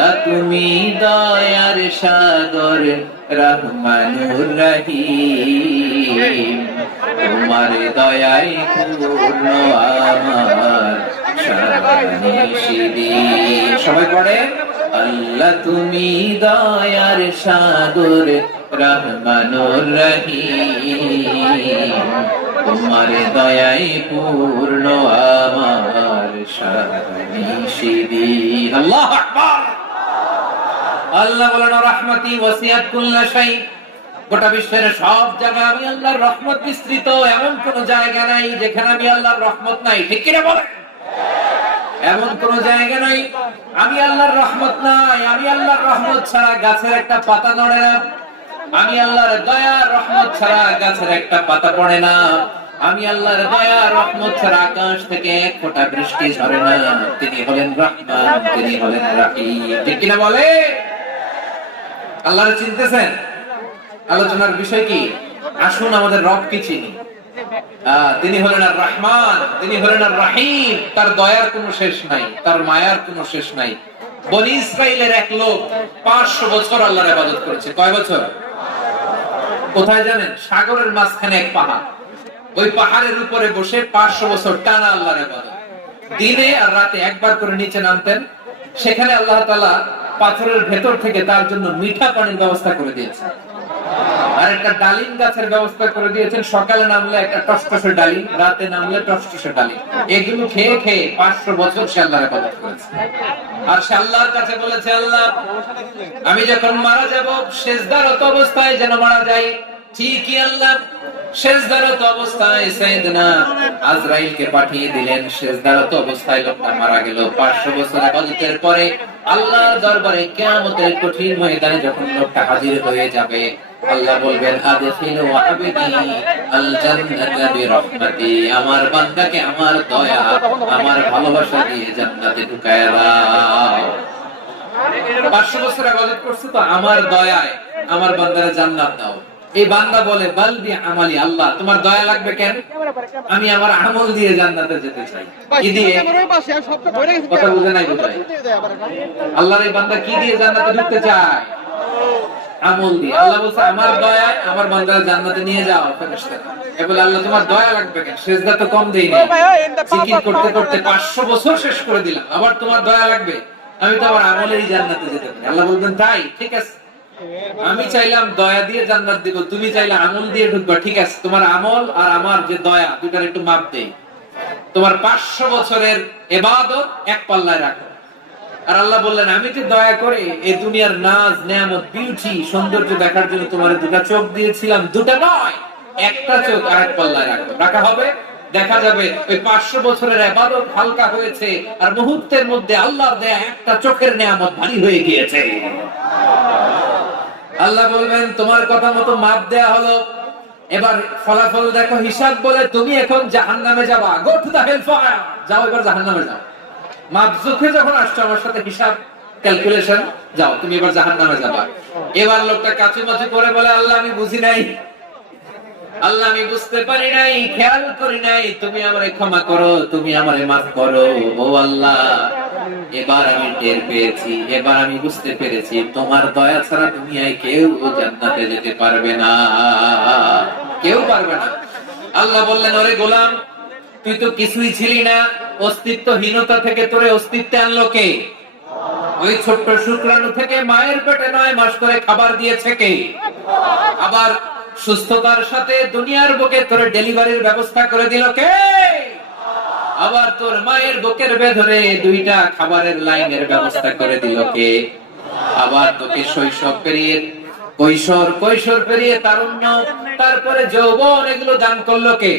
আল্লাহ তুমি দয়ার সাগর রহমানুর রহিম, তোমার দয়ায় পূর্ণ আমার সারানিশিদি। সবাই পড়ে, আল্লাহ তুমি দয়ার সাগর রহমানুর রহিম, তোমার দয়ায় পূর্ণ আমার সারানিশিদি। আল্লাহু আকবার। আল্লাহ বলেন রাহমাতি ওয়াসিআত কুল্লা শাই, গোটা বিশ্বের সব জায়গা আমি আল্লাহর রহমত বিস্তৃত, এমন কোন জায়গা নাই যেখানে আমি আল্লাহর রহমত নাই। ঠিক কিনা বলেন? এমন কোন জায়গা নাই আমি আল্লাহর রহমত নাই। আমি আল্লাহর রহমত ছাড়া গাছের একটা পাতা নড়ে না, আমি আল্লাহর দয়া রহমত ছাড়া গাছের একটা পাতা পড়ে না, আমি আল্লাহর দয়া রহমত ছাড়া আকাশ থেকে এক ফোঁটা বৃষ্টি ঝরে না। তিনি হলেন রহমান, তিনি হলেন রহিম। ঠিক কিনা বলে? আল্লাহর চিনতেছেন? আলোচনার বিষয় কি? আসুন আমাদের রবকে চিনি। তিনি হলেন আর রহমান, তিনি হলেন আর রহিম। তার দয়ার কোনো শেষ নাই, তার মায়ার কোনো শেষ নাই। বনি ইসরাইলের এক লোক 500 বছর আল্লাহর ইবাদত করেছে। কয় বছর? কোথায় জানেন? সাগরের মাঝখানে এক পাহাড়, ওই পাহাড়ের উপরে বসে 500 বছর টানা আল্লাহর ইবাদত। দিনে আর রাতে একবার করে নিচে নামতেন। সেখানে আল্লাহ তাআলা পাথরের ভেতর থেকে তার জন্য মিঠা পানির ব্যবস্থা করে দিয়েছেন, আর একটা ডালিম গাছের ব্যবস্থা করে দিয়েছেন। সকালে নামলে একটা টসটসে ডালিম, রাতে নামলে টসটসে ডালিম। এগুলো খেয়ে খেয়ে 500 বছর সে আল্লাহর ইবাদত করেছে। আর সে আল্লাহর কাছে বলেছে, আল্লাহ আমি যখন মারা যাব সেজদারত অবস্থায় যেন মারা যাই। ঠিকই আল্লাহ সেজদারত অবস্থায় সাইয়েদনা আজরাইলকে পাঠিয়ে দিলেন। সেজদারত অবস্থায় লোকটা মারা গেল। 500 বছর ইবাদতের পরে আল্লাহর দরবারে কিয়ামতের কঠিন ময়দানে যখন লোকটা হাজির হয়ে যাবে, আল্লাহ বলবেন, আদখিলু আবদি আল জান্নাতা বিরহমাতি, আমার বান্দাকে আমার দয়া, আমার ভালোবাসা দিয়ে জান্নাতে ঢুকায় দাও। 500 বছর ইবাদত করছে তো আমার দয়ায় আমার বান্দারে জান্নাত দাও। এই বান্দা বলে, বালবি আমালি, আল্লাহ তোমার দয়া লাগবে কেন? আমি আমার আমল দিয়ে জান্নাতে যেতে চাই। কি দিয়ে? কথা বুঝে নাই বোধহয়। আল্লাহর এই বান্দা কি দিয়ে জান্নাতে ঢুকতে চায়? আমল দিয়ে। আল্লাহ বলছে, আমার দয়ায় আমার বান্দারে জান্নাতে নিয়ে যাও। ফেরেশতারা বলে, আল্লাহ তোমার দয়া লাগবে কেন? সেজদা তো কম দেই নাই, জিকির করতে করতে 500 বছর শেষ করে দিলাম, আবার তোমার দয়া লাগবে? আমি তো আমার আমলেই জান্নাতে যেতে পারি। আল্লাহ বলবেন, তাই ঠিক আছে, আমি চাইলাম দয়া দিয়ে জান্নাত দিব, তুমি চাইলে আমল দিয়ে ঢুকবা। ঠিক আছে, তোমার আমল আর আমার যে দয়া দুটার একটু মাপ দেই। তোমার 500 বছরের ইবাদত এক পাল্লায় রাখো। আর আল্লাহ বললেন, আমি যে দয়া করে এই দুনিয়ার নাজ নেয়ামত বিউটি সৌন্দর্য দেখার জন্য তোমার দুটা চোখ দিয়েছিলাম, দুটা নয় একটা চোখ আরেক পাল্লায় রাখো। রাখা হবে, দেখা যাবে ওই 500 বছরের ইবাদত হালকা হয়েছে, আর মুহূর্তের মধ্যে আল্লাহর দেয়া একটা চোখের নেয়ামত ভারী হয়ে গিয়েছে। আল্লাহ বলবেন, তোমার কথা মতো মাপ দেয়া হলো, এবার ফলাফল দেখো, হিসাব বলে তুমি এখন জাহান্নামে যাবা। Go to the hell fire, যাও এবার জাহান্নামে যাও। মাপ চোখে যখন আসছো আমার সাথে হিসাব ক্যালকুলেশন, যাও তুমি এবার জাহান্নামে যাবা। এবার লোকটা কাচুমাচু করে বলে, আল্লাহ আমি বুঝি নাই, আল্লাহ আমি বুঝতে পারি নাই, খেয়াল করি নাই, তুমি আমারে ক্ষমা করো, তুমি আমারে মাফ করো। ও আল্লাহ, এবার আমি টের পেয়েছি, এবার আমি বুঝতে পেরেছি, তোমার দয়া ছাড়া দুনিয়ায় কেউ জান্নাতে যেতে পারবে না, কেউ পারবে না। আল্লাহ বললেন, ওরে গোলাম, তুই তো কিছুই ছিলি না, অস্তিত্বহীনতা থেকে তোরে অস্তিত্বে আনলো কে? ওই ছোট্ট শুক্রাণু থেকে মায়ের পেটে 9 মাস ধরে খাবার দিয়েছে কে? আবার সুস্থতার সাথে দুনিয়ার বুকে তোর ডেলিভারির ব্যবস্থা করে দিল কে? আবার তোর মায়ের বুকের ভেতরে 2টা খাবারের লাইনের ব্যবস্থা করে দিল কে? আবার তোকে শৈশব পেরিয়ে কৈশোর পেরিয়ে তারুণ্য, তারপরে যৌবন, এগুলো দান করলো কে?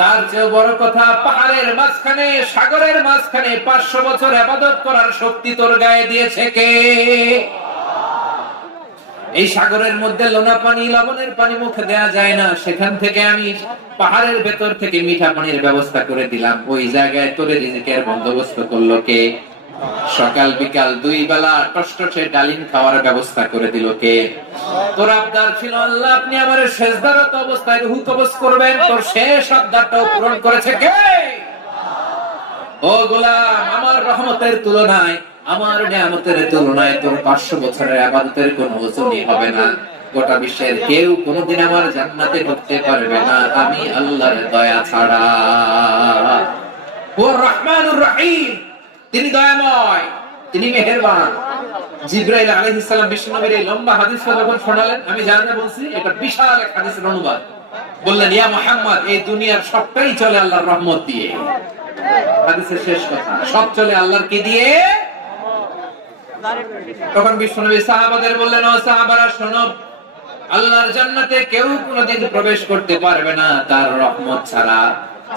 তার চেয়ে বড় কথা, পাহাড়ের মাঝখানে সাগরের মাঝখানে 500 বছর ইবাদত করার শক্তি তোর গায়ে দিয়েছে কে? এই সাগরের মধ্যে লোনা পানি, লবণের পানি মুখে দেয়া যায় না, সেখান থেকে আমি পাহাড়ের ভেতর থেকে মিঠা পানির ব্যবস্থা করে দিলাম। ওই জায়গায় তোরে রিজিকের বন্দোবস্ত করলো কে? সকাল বিকাল 2 বেলা টসটসে ডালিম খাওয়ার ব্যবস্থা করে দিল কে? তোর আবদার ছিল, আল্লাহ আপনি আমার সেজদারত অবস্থায় রূহ কবজ করবেন, তোর শেষ আবদারটাও পূরণ করেছে কে? ও গোলাম, আমার রহমতের তুলনায় আমার নিয়ামতের তুলনায় তোর 500 বছরের ইবাদতের কোনো ওজনই হবে না। গোটা বিশ্বের কেউ কোনোদিন আমার জান্নাতে ঢুকতে পারবে না আমি আল্লাহর দয়া ছাড়া। ওয়া রহমানুর রহিম, তিনি দয়াময়, তিনি মেহেরবান। জিবরাইল আলাইহিস সালাম বিশ্বনবীর এই লম্বা হাদিসটা যখন শোনালেন, আমি জানা বলছি এটা বিশাল এক হাদিসের অনুবাদ। বললেন, ইয়া মুহাম্মদ, এই দুনিয়ার সবটাই চলে আল্লাহর রহমত দিয়ে। হাদিসের শেষ কথা, সব চলে আল্লাহর কি দিয়ে? তখন বিশ্বনবী সাহাবাদের বললেন, ও সাহাবারা শোনো, আল্লাহর জান্নাতে কেউ কোনোদিন প্রবেশ করতে পারবে না তার রহমত ছাড়া।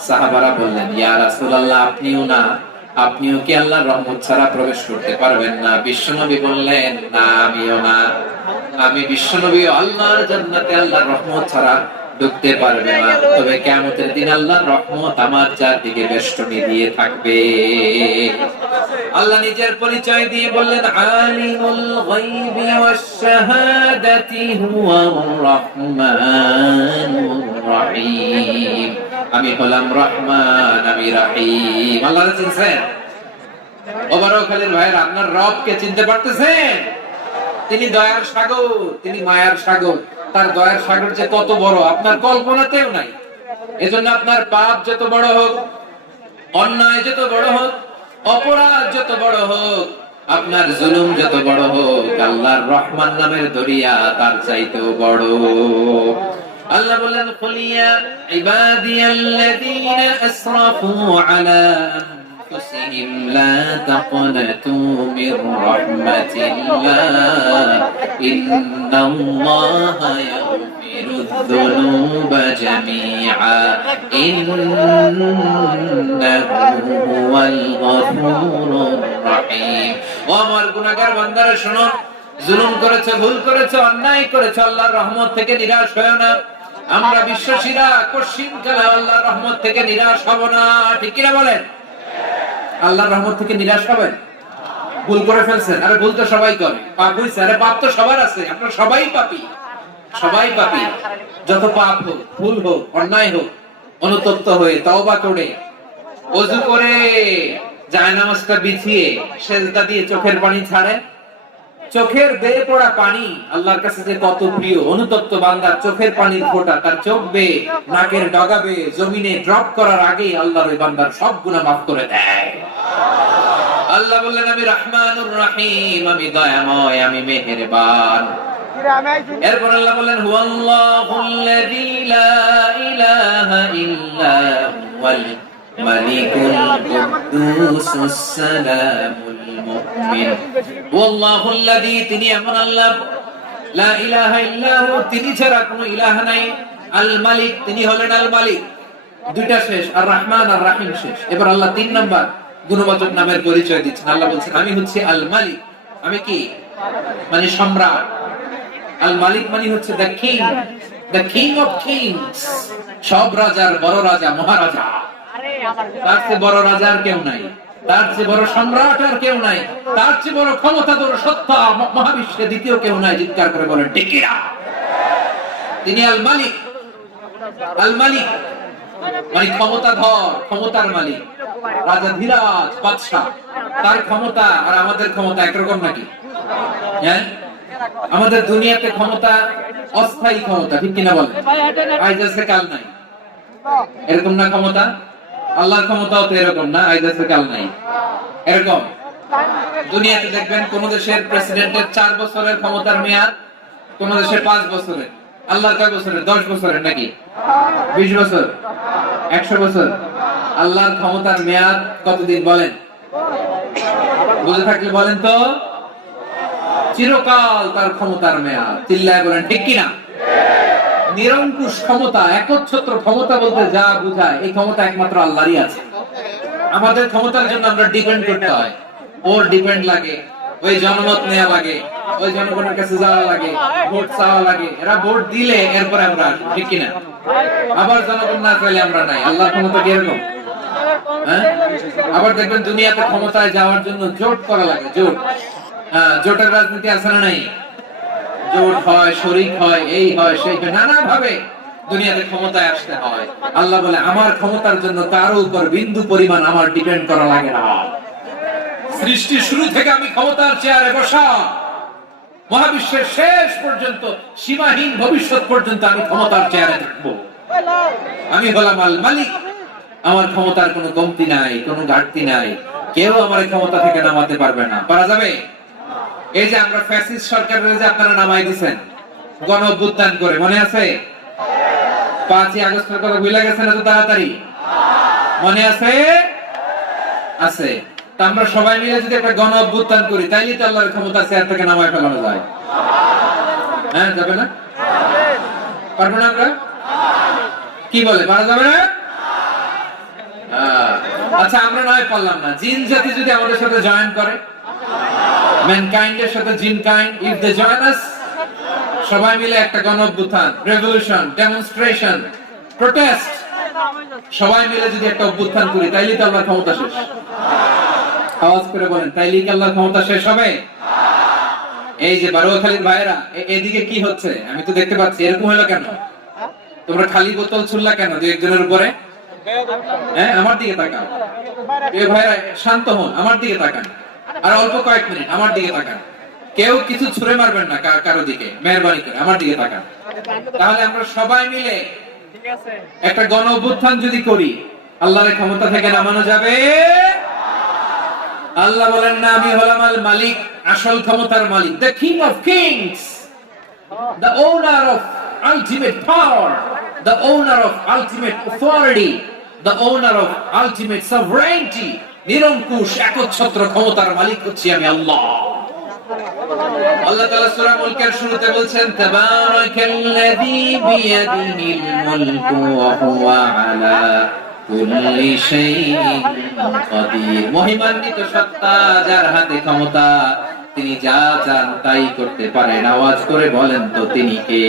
সাহাবারা বললেন, ইয়া রাসূলুল্লাহ, আপনিও না? আপনিও কি আল্লাহর রহমত ছাড়া প্রবেশ করতে পারবেন না? বিশ্বনবী বললেন, না, আমিও না। আমি বিশ্বনবী আল্লাহর জান্নাতে আল্লাহর রহমত ছাড়া ঢুকতে পারবে না, তবে কিয়ামতের দিন আল্লাহর রহমত আমার চারদিকে বেষ্টনী দিয়ে থাকবে। আল্লাহ নিজের পরিচয় দিয়ে বললেন, আলিমুল গায়বি ওয়াশ শাহাদাতি হুয়ার রহমানুর রহিম। আমি হলাম রহমান, আমি রহিম। আল্লাহর চিনছেন? ওবারকালের ভাইয়ের, আপনার রবকে চিনতে পারতেছেন? তিনি দয়ার সাগর, তিনি মায়ার সাগর। তার দয়ার সাগর যে কত বড় আপনার কল্পনাতেও নাই। এজন্য আপনার পাপ যত বড় হোক, অন্যায় যত বড় হোক, অপরাধ যত বড় হোক, আপনার জুলুম যত বড় হোক, আল্লাহর রহমান নামের দরিয়া তার চাইতেও বড়। আল্লাহ বললেন, কুলিয়া ইবাদিয়াল্লাযীনা আসরাফু আলা أنفسهم لا تقنطوا من رحمة الله إن الله يغفر الذنوب جميعا إنه هو الغفور الرحيم। ও আমার গুনাহগার বান্দারা শোনো, জুলুম করেছো, ভুল করেছো, অন্যায় করেছো, আল্লাহর রহমত থেকে নিরাশ হয়ো না। আমরা বিশ্বাসীরা কোশ্চিনকালে আল্লাহর রহমত থেকে নিরাশ হব না। ঠিক কিনা বলেন? আল্লাহর রহমত থেকে নিরাশ হবেন? ভুল করে ফেলছেন, আরে ভুল তো সবাই করে। পাপ হইছে, আরে পাপ তো সবার আছে। আপনারা সবাই পাপী, সবাই পাপী। যত পাপ হোক, ভুল হোক, অন্যায় হোক, অনুতপ্ত হয়ে তওবা করে, ওযু করে, জায়নামাজটা বিছিয়ে সেজদা দিয়ে চোখের পানি ছাড়ে। চোখের বেয়ে পড়া পানি আল্লাহর কাছে যে কত প্রিয়। অনুতপ্ত বান্দার চোখের পানির ফোঁটা তার চোখ বেয়ে, নাকের ডগা বেয়ে জমিনে ড্রপ করার আগেই আল্লাহর ওই বান্দার সব গুনাহ মাফ করে দেয়। আল্লাহ বললেন, আমি রহমানুর রহিম, আমি দয়াময়, আমি মেহেরবান। এরপর আল্লাহ বললেন, হুয়াল্লাহুল্লাযী লা ইলাহা ইল্লা হুয়াল মালিকুল কুদ্দুসুস সালামুল মুমিন। ওয়াল্লাহুল্লাযী, তিনি এমন আল্লাহ, লা ইলাহা ইল্লা হু, তিনি ছাড়া কোনো ইলাহ নাই। আল মালিক, তিনি হলেন আল মালিক। দুইটা শেষ, আর রহমান আর রহিম শেষ। এবার আল্লাহ 3 নাম্বার গুণবাচক নামের পরিচয় দিচ্ছেন। আল্লাহ বলছেন, আমি হচ্ছে আল মালিক। আমি কি? মানে সম্রাট। আল মালিক মানে হচ্ছে দ্য কিং অফ কিংস। সব রাজার বড় রাজা, মহারাজা। তার চেয়ে বড় রাজা আর কেউ নাই, তার চেয়ে বড় সম্রাট আর কেউ নাই, তার চেয়ে বড় ক্ষমতাধর সত্তা মহাবিশ্বে দ্বিতীয় কেউ নাই। চিৎকার করে বলেন ঠিক কিনা? তিনি আল মালিক। আল মালিক মানে ক্ষমতাধর, ক্ষমতার মালিক, রাজা ধীরাজ, বাদশা। তার ক্ষমতা আর আমাদের ক্ষমতা একরকম নাকি? হ্যাঁ, আমাদের দুনিয়াতে ক্ষমতা অস্থায়ী ক্ষমতা, ঠিক কিনা বলেন? আজ আছে কাল নাই, এরকম না ক্ষমতা? আল্লাহর ক্ষমতাও তো এরকম না, আজ আছে কাল নাই, এরকম। দুনিয়াতে দেখবেন কোন দেশের প্রেসিডেন্টের 4 বছরের ক্ষমতার মেয়াদ, কোন দেশের 5 বছরের। আল্লাহর কয় বছরের? 10 বছরের নাকি? 20 বছর, 100 বছর। আল্লাহর ক্ষমতার মেয়াদ কতদিন বলেন? বুঝে থাকলে বলেন তো। চিরকাল তার ক্ষমতার মেয়াদ। চিল্লায় বলেন ঠিক কিনা? নিরঙ্কুশ ক্ষমতা, একচ্ছত্র ক্ষমতা বলতে যা বোঝায়, এই ক্ষমতা একমাত্র আল্লাহরই আছে। আমাদের ক্ষমতার জন্য আমরা ডিপেন্ড করতে হয়, ওর ডিপেন্ড লাগে, ওই জনমত নেওয়া লাগে, ওই জনগণের কাছে যাওয়া লাগে, ভোট চাওয়া লাগে। এরা ভোট দিলে এরপরে আমরা আসবো, ঠিক কিনা? আবার জনগণ না চাইলে আমরা নাই। আল্লাহর ক্ষমতা কি এরকম? হ্যাঁ, আবার দেখবেন দুনিয়াতে ক্ষমতায় যাওয়ার জন্য জোট করা লাগে, জোট। জোটের রাজনীতি আছে না নাই? জোট হয়, শরীক হয়, এই হয়, সেই হয়, নানা ভাবে দুনিয়াতে ক্ষমতায় আসতে হয়। আল্লাহ বলে, আমার ক্ষমতার জন্য কারো উপর বিন্দু পরিমাণ আমার ডিপেন্ড করা লাগে না। সৃষ্টির শুরু থেকে আমি ক্ষমতার চেয়ারে বসা, মহাবিশ্বের শেষ পর্যন্ত, সীমাহীন ভবিষ্যৎ পর্যন্ত আমি ক্ষমতার চেয়ারে থাকবো। আমি হলাম আল মালিক। আমার ক্ষমতার কোনো কমতি নাই, কোনো ঘাটতি নাই। কেউ আমার ক্ষমতা থেকে নামাতে পারবে না। পারা যাবে? এই যে আমরা ফ্যাসিস্ট সরকারের যে আপনারা নামাই দিচ্ছেন গণ অভ্যুত্থান করে, মনে আছে? 5ই আগস্টের কথা ভুলে গেছেন এত তাড়াতাড়ি? মনে আছে? আছে। তা আমরা সবাই মিলে যদি একটা গণ অভ্যুত্থান করি, তাইলে তো আল্লাহর ক্ষমতা চেয়ার থেকে নামায় ফেলানো যায়। হ্যাঁ, যাবে না? পারবো না আমরা? কি বলে, পারা যাবে না? আচ্ছা, আমরা নয় পারলাম না, জিন জাতি যদি আমাদের সাথে জয়েন করে, ম্যানকাইন্ড এর সাথে জিনকাইন্ড, ইফ দে জয়েন আস, সবাই মিলে একটা গণ অভ্যুত্থান, রেভলিউশন, ডেমনস্ট্রেশন, প্রোটেস্ট, সবাই মিলে যদি একটা অভ্যুত্থান করি, তাইলে তো আল্লাহর ক্ষমতা শেষ। আওয়াজ করে বলেন, তাইলে কি আল্লাহর ক্ষমতা শেষ হবে? এই যে বারোয়াখালীর ভাইয়েরা, এদিকে কি হচ্ছে আমি তো দেখতে পাচ্ছি, এরকম হলো কেন? তোমরা খালি বোতল ছুড়লা কেন দুই একজনের উপরে? হ্যাঁ, আমার দিকে তাকান। এই ভাইরা শান্ত হন, আমার দিকে তাকান। আর অল্প কয়েক মিনিট আমার দিকে তাকান। কেউ কিছু ছুঁড়ে মারবেন না কারো দিকে, মেহরবানি করে আমার দিকে তাকান। তাহলে আমরা সবাই মিলে একটা গণ অভ্যুত্থান যদি করি, আল্লাহর ক্ষমতা থেকে নামানো যাবে। আল্লাহ বলেন না, আমি হলাম আল মালিক, আসল ক্ষমতার মালিক, the king of kings, the owner of ultimate power, the owner of ultimate authority, the owner of ultimate sovereignty, নিরঙ্কুশ একচ্ছত্র ক্ষমতার মালিক হচ্ছি আমি আল্লাহ। আল্লাহ তাআলা সূরা মুলকের শুরুতে বলছেন, তাবারাকাল্লাযী বিয়াদিহিল মুলকু ওয়া হুয়া আলা কুল্লি শাইইন কাদির। মহিমান্বিত সত্তা, যার হাতে ক্ষমতা, তিনি যা চান তাই করতে পারেন। আওয়াজ করে বলেন তো তিনি কে?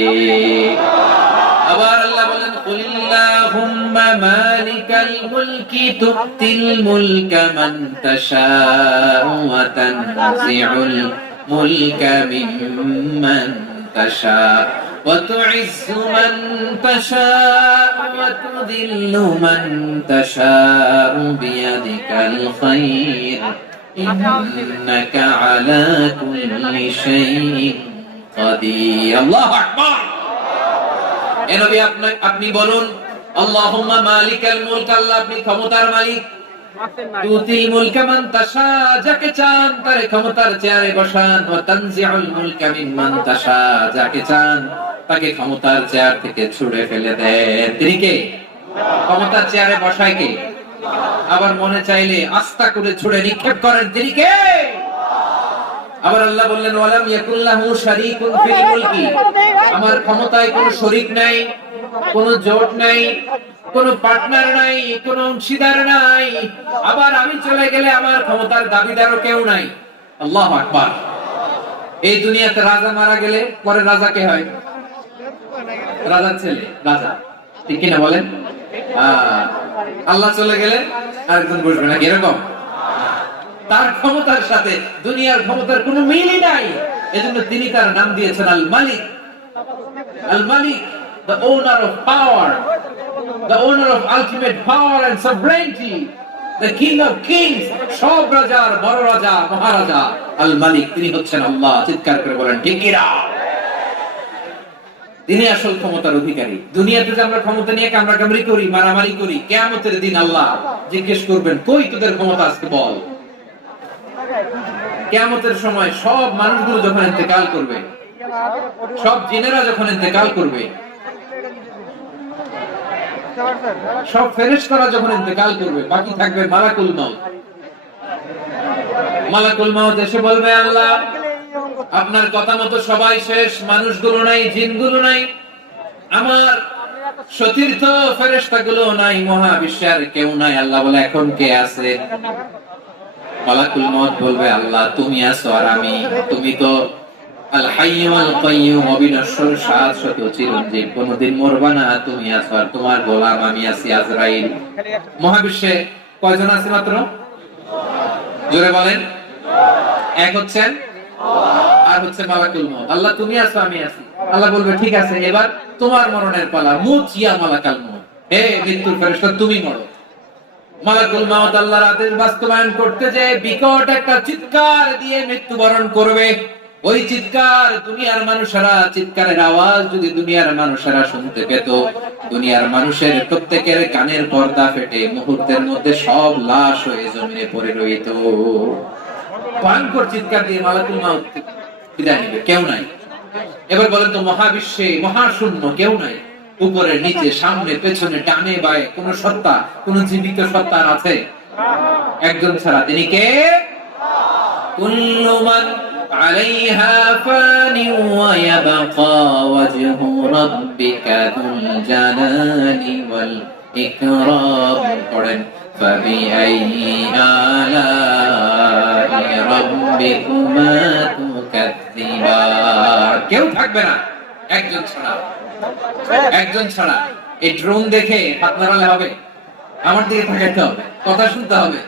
আবার আল্লাহ বলেন, কুলিল্লাহুম্মা মালিকাল মুলকি তুতিল মুলকা মান তাশাউ ওয়া তানজিউল মুলকা মিম্মান তাশাউ ওয়া তুইজ্জু মান তাশাউ ওয়া তুযিল্লু মান তাশাউ বিয়াদিকাল খায়র ইন্নাকা আলা কুল্লি শাইইন কাদির। আল্লাহু আকবার। এ নবী, আপনি বলুন, আল্লাহুম্মা মালিকাল মুলক, আল্লাহ আপনি ক্ষমতার মালিক। তুতিল মুলকা মান তাশা, যাকে চান তারে ক্ষমতার চেয়ারে বসান। ওয়া তানজিউল মুলকা মিম্মান তাশা, যাকে চান তাকে ক্ষমতার চেয়ার থেকে ছুঁড়ে ফেলে দেন। তিনি কে? ক্ষমতার চেয়ারে বসায় কে? আবার মনে চাইলে আস্থা করে ছুঁড়ে নিক্ষেপ করেন, তিনি কে? আবার আল্লাহ বললেন, ওয়ালাম ইয়াকুল্লাহু শারীকুন ফিল মুলকি, আমার ক্ষমতায় কোনো শরীক নাই, কোনো জোট নাই, কোনো পার্টনার নাই, কোনো অংশীদার নাই। আবার আমি চলে গেলে আমার ক্ষমতার দাবিদারও কেউ নাই। আল্লাহু আকবার। এই দুনিয়াতে রাজা মারা গেলে পরে রাজা কে হয়? রাজার ছেলে রাজা, ঠিক কিনা বলেন? আল্লাহ চলে গেলে আরেকজন বসবে নাকি এরকম? তার ক্ষমতার সাথে দুনিয়ার ক্ষমতার কোনো মিলই নাই। এজন্য তিনি তার নাম দিয়েছেন আল মালিক। আল মালিক, the owner of power, the owner of ultimate power and sovereignty, the king of kings, সব রাজার বড় রাজা, মহারাজা আল মালিক, তিনি হচ্ছেন আল্লাহ। চিৎকার করে বলেন ঠিক কিনা? তিনি আসল ক্ষমতার অধিকারী। দুনিয়াতে যে আমরা ক্ষমতা নিয়ে কামড়াকামড়ি করি, মারামারি করি, কিয়ামতের দিন আল্লাহ জিজ্ঞেস করবেন, কই তোদের ক্ষমতা আজকে বল? কিয়ামতের সময় সব মানুষগুলো যখন ইন্তেকাল করবে, সব জিনেরা যখন ইন্তেকাল করবে, সব ফেরেশতারা যখন ইন্তেকাল করবে, বাকি থাকবে মালাকুল মাউত। মালাকুল মাউত এসে বলবে, আল্লাহ আপনার কথা মতো সবাই শেষ, মানুষগুলো নাই, জিনগুলো নাই, আমার সতীর্থ ফেরেশতাগুলো নাই, মহাবিশ্বের কেউ নাই। আল্লাহ বলে, এখন কে আছে? মালাকুল মউত বলবে, আল্লাহ তুমি আছো আর আমি। তুমি তো আল হাইয়্যু আল কাইয়্যুম, অবিনশ্বর, শাশ্বত, চিরঞ্জীব, কোনদিন মরবা না, তুমি আছো আর তোমার গোলাম আমি আছি আজরাইল। মহাবিশ্বে কয়জন আছে মাত্র? জোরে বলেন। এক হচ্ছেন আর হচ্ছে মালাকুল মউত। আল্লাহ তুমি আছো আমি আছি। আল্লাহ বলবে, ঠিক আছে, এবার তোমার মরণের পালা। মুত ইয়া মালাকাল মউত, হে মৃত্যুর ফেরেশতা তুমি মরো। মালাকুল মাউত আল্লাহর আদেশ বাস্তবায়ন করতে যে বিকট একটা চিৎকার দিয়ে মৃত্যুবরণ করবে। ওই চিৎকার দুনিয়ার মানুষেরা, চিৎকারের আওয়াজ যদি দুনিয়ার মানুষেরা শুনতে পেত, দুনিয়ার মানুষের প্রত্যেকের কানের পর্দা ফেটে মুহূর্তের মধ্যে সব লাশ হয়ে জমিনে পড়ে রইত। ভয়ঙ্কর চিৎকার দিয়ে মালাকুল মাউত বিদায় নেবে, কেউ নাই। এবার বলেন তো, মহাবিশ্বে মহাশূন্য, কেউ নাই। উপরে নিচে সামনে পেছনে ডানে বায়ে কোন সত্তা, কোন জীবিত সত্তা আছে? একজন ছাড়া, তিনি কে? কুল্লু মান আলাইহা ফানি ওয়া ইয়াবকা ওয়াজহু রাব্বিকা যুল জালালি ওয়াল ইকরাম। পড়েন ফাবিআইয়ি আলাই রাব্বিকুমা তুকাযযিবান। কেউ থাকবে না একজন ছাড়া, একজন ছাড়া। এই ড্রোন দেখে হাত নাড়ালে হবে? আমার দিকে তাকাতে হবে, কথা শুনতে হবে।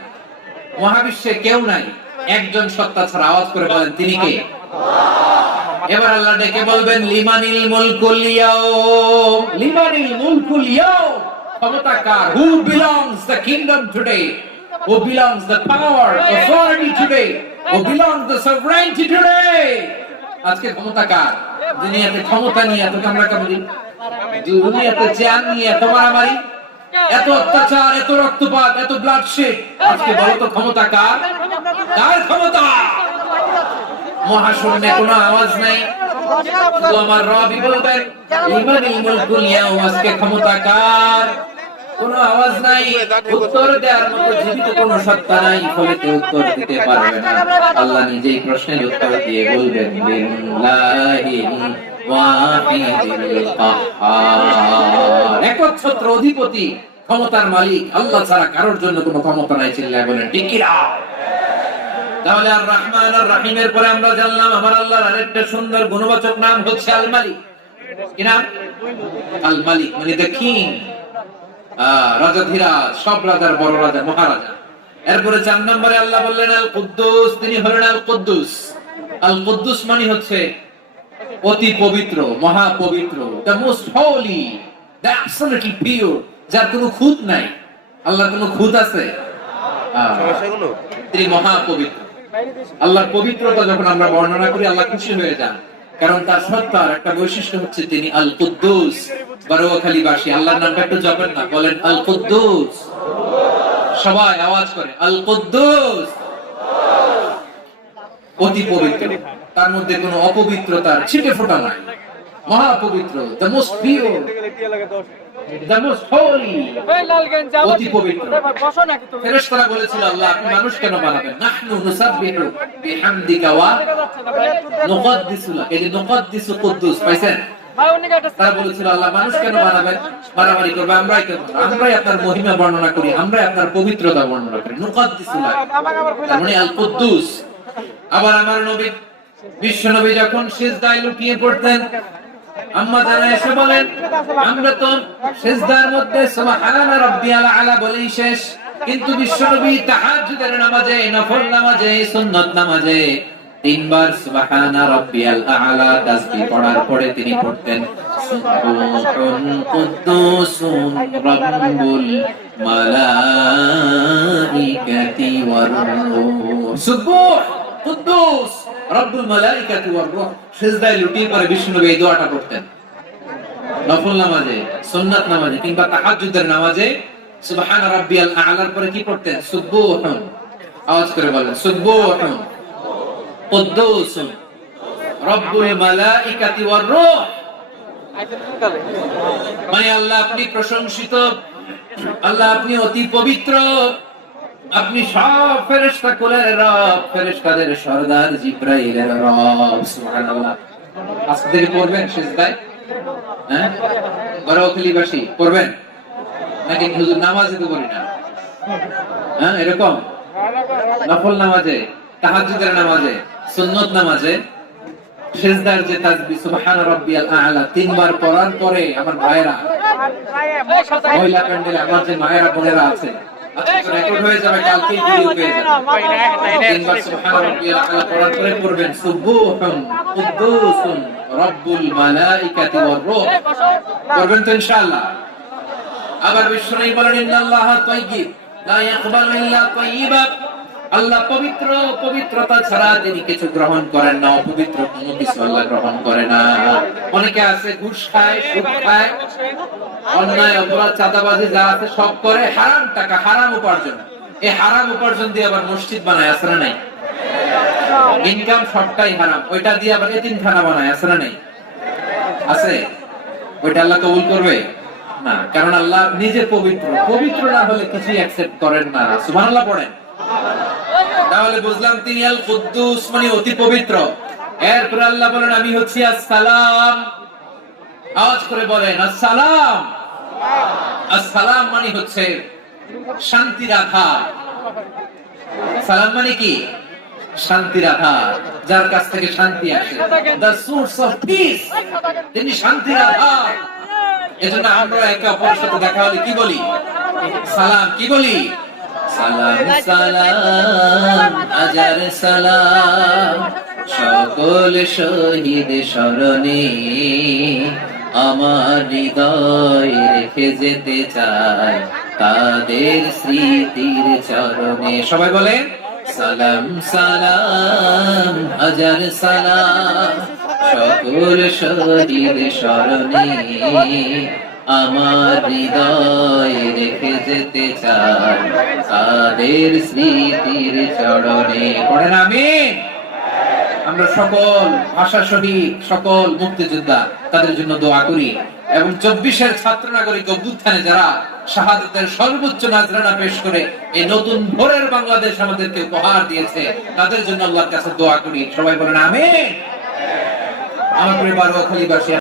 মহাবিশ্বে কেউ নাই, একজন সত্তা ছাড়া। আওয়াজ করে বলেন, তিনি কে? এবার আল্লাহ ডেকে বলবেন, লিমানিল মুলকুল ইয়াউম, লিমানিল মুলকুল ইয়াউম। ক্ষমতা কার? Who belongs the kingdom today? Who belongs the power, authority today? Who belongs the sovereignty today? আজকে ক্ষমতা কার? দুনিয়াতে ক্ষমতা নিয়ে এত কামড়াকামড়ি, দুনিয়াতে জান নিয়ে এত মারামারি, এত অত্যাচার, এত রক্তপাত, এত ব্লাডশেড। আজকে বলো তো ক্ষমতা কার? কার ক্ষমতা? মহাশূন্যে কোনো আওয়াজ নাই, শুধু আমার রবই বলবেন, লিমানিল মুলকুল ইয়াউম। আজকে ক্ষমতা কার? কোনো আওয়াজ নাই, উত্তর দেওয়ার মতো জীবিত কোনো সত্তা নাই, ফলে কেউ উত্তর দিতে পারবে না। আল্লাহ নিজেই প্রশ্নের উত্তর দিয়ে বলবেন, লিল্লাহিল ওয়াহিদিল কাহ্হার। একচ্ছত্র অধিপতি, ক্ষমতার মালিক আল্লাহ ছাড়া কারোর জন্য কোনো ক্ষমতা নাই। চিল্লায় বলেন ঠিক কি না? তাহলে আর রহমান আর রহিমের পরে আমরা জানলাম আমার আল্লাহর আরেকটা সুন্দর গুণবাচক নাম হচ্ছে আল মালিক। কি নাম? আল মালিক, মানে দ্য কিং, রাজাধিরাজ, সব রাজার বড় রাজা, মহারাজা। এরপরে 4 নম্বরে আল্লাহ বললেন আল কুদ্দুস, তিনি হলেন আল কুদ্দুস। আল কুদ্দুস মানে হচ্ছে অতি পবিত্র, মহা পবিত্র, the most Holi, the absolutely pure, যার কোনো খুঁত নাই। আল্লাহর কোনো খুঁত আছে? তিনি মহা পবিত্র। আল্লাহর পবিত্রতা যখন আমরা বর্ণনা করি, আল্লাহ খুশি হয়ে যান, কারণ তার সত্তার একটা বৈশিষ্ট্য হচ্ছে তিনি আল কুদ্দুস। বারোয়াখালীবাসী আল্লাহর নামটা একটু জপেন না, বলেন আল কুদ্দুস। সবাই আওয়াজ করে আল কুদ্দুস। অতি পবিত্র, তার মধ্যে কোনো অপবিত্রতার ছিটে ফোঁটা নাই, মহা পবিত্র, the most pure, the most Holi, অতি পবিত্র। ফেরেশতারা বলেছিল, আল্লাহ আপনি মানুষ কেন বানাবেন? নাহনু নুসাব্বিহু বিহামদিকা ওয়া নুকদ্দিসু লাক। এই যে নুকদ্দিসু কুদ্দুস পাইছেন? তারা বলেছিল, আল্লাহ মানুষ কেন বানাবেন? মারামারি করবে, আমরাই কেন? আমরাই আপনার মহিমা বর্ণনা করি, আমরাই আপনার পবিত্রতা বর্ণনা করি। নুকদ্দিসু লাক মানে আল কুদ্দুস। আবার আমার নবী, বিশ্ব নবী যখন সিজদায় লুটিয়ে পড়তেন, আম্মা যারা এসে বলেন, আমরা তো সিজদার মধ্যে সুবহানা রাব্বিয়াল আলা বলেই শেষ, কিন্তু বিশ্ব নবী তাহাজ্জুদের নামাজে, নফল নামাজে, সুন্নাত নামাজে 3 বার সুবহানা রাব্বিয়াল আলা তাসবিহ পড়ার পরে তিনি পড়তেন, সুবহান কুদ্দুসুন রাব্বুল মালাইকাতি ওয়ার রূহ। সুবহান কুদ্দুস রব্বুল মালাইকাতি ওয়ার রূহ। সিজদায় লুটিয়ে পড়ে বিষ্ণুনবী এই দোয়াটা পড়তেন। নফল নামাজে, সুন্নাত নামাজে কিংবা তাহাজ্জুদের নামাজে সুবহান রাব্বিয়াল আ'লার পরে কি পড়তেন? সুবহান। আওয়াজ করে বলেন, সুবহান কুদ্দুসুন রব্বুল মালাইকাতি ওয়ার রূহ। মানে আল্লাহ আপনি প্রশংসিত, আল্লাহ আপনি অতি পবিত্র, আপনি সব ফেরেশতা কুলের রব, ফেরেশতাদের সরদার জিবরাইলের রব। সুবহানাল্লাহ। আজকে থেকে পড়বেন সিজদায়? হ্যাঁ, বারোয়াখালীবাসী পড়বেন নাকি হুজুর নামাজে তো করি না? হ্যাঁ, এরকম নফল নামাজে, তাহাজ্জুদের নামাজে, সুন্নাত নামাজে সিজদার যে তাসবিহ সুবহান রাব্বিয়াল আ'লা 3 বার পড়ার পরে আমার ভাইরা, মহিলা প্যান্ডেলে আমার যে মায়েরা বোনেরা আছে, আজকে রেকর্ড হয়ে যাবে, কালকেই ভিডিও পেয়ে যাবেন। 3 বার সুবহান রাব্বিয়াল আ'লা পড়ার পরে পড়বেন সুবহান কুদ্দুসুন রব্বুল মালাইকাতি ওয়ার রূহ। পড়বেন তো ইনশাআল্লাহ। আবার বিশ্বনবী বলেন, ইন্নাল্লাহা তাইয়্যিব লা ইয়াকবালু ইল্লা তাইয়্যিবা, আল্লাহ পবিত্র, পবিত্রতা ছাড়া তিনি কিছু গ্রহণ করেন না, অপবিত্র কোনো কিছু আল্লাহ গ্রহণ করে না। অনেকে আছে ঘুষ খায়, সুদ খায়, অন্যায় অপরাধ চাঁদাবাজি যা আছে সব করে, হারাম টাকা, হারাম উপার্জন। এই হারাম উপার্জন দিয়ে আবার মসজিদ বানায়, আছে না নাই? ইনকাম সবটাই হারাম, ওইটা দিয়ে আবার এতিমখানা বানায়, আছে না নাই? আছে। ওইটা আল্লাহ কবুল করবে না, কারণ আল্লাহ নিজে পবিত্র। পবিত্র না হলে কিছুই অ্যাকসেপ্ট করেন না। সুবহানাল্লাহ পড়েন। তাহলে বুঝলাম তিনি আল কুদ্দুস মানে অতি পবিত্র। এরপর আল্লাহ বলেন আমি হচ্ছি আসসালাম। আওয়াজ করে বলেন আসসালাম। আসসালাম মানে হচ্ছে শান্তির আধার। সালাম মানে কি? শান্তির আধার, যার কাছ থেকে শান্তি আসে। দ্য সোর্স অফ পিস, তিনি শান্তির আধার। এজন্য আমরা একে অপরের সাথে দেখা হলে কি বলি? সালাম। কি বলি? সালাম সালাম হাজার সালাম, সকল শহীদ স্মরণে আমার হৃদয় রেখে যেতে চাই তাদের স্মৃতির চরণে। সবাই বলে সালাম সালাম হাজার সালাম, সকল শহীদ স্মরণে আমার হৃদয় রেখে যেতে চাই তাদের স্মৃতির চরণে। পড়েন আমিন। আমরা সকল ভাষা শহীদ, সকল মুক্তিযোদ্ধা, তাদের জন্য দোয়া করি। এবং 24-এর ছাত্র নাগরিক অভ্যুত্থানে যারা শাহাদাতের সর্বোচ্চ নাজরানা পেশ করে এই নতুন ভোরের বাংলাদেশ আমাদেরকে উপহার দিয়েছে, তাদের জন্য আল্লাহর কাছে দোয়া করি। সবাই বলেন আমিন। আমার পরিবার ও খালিবাসী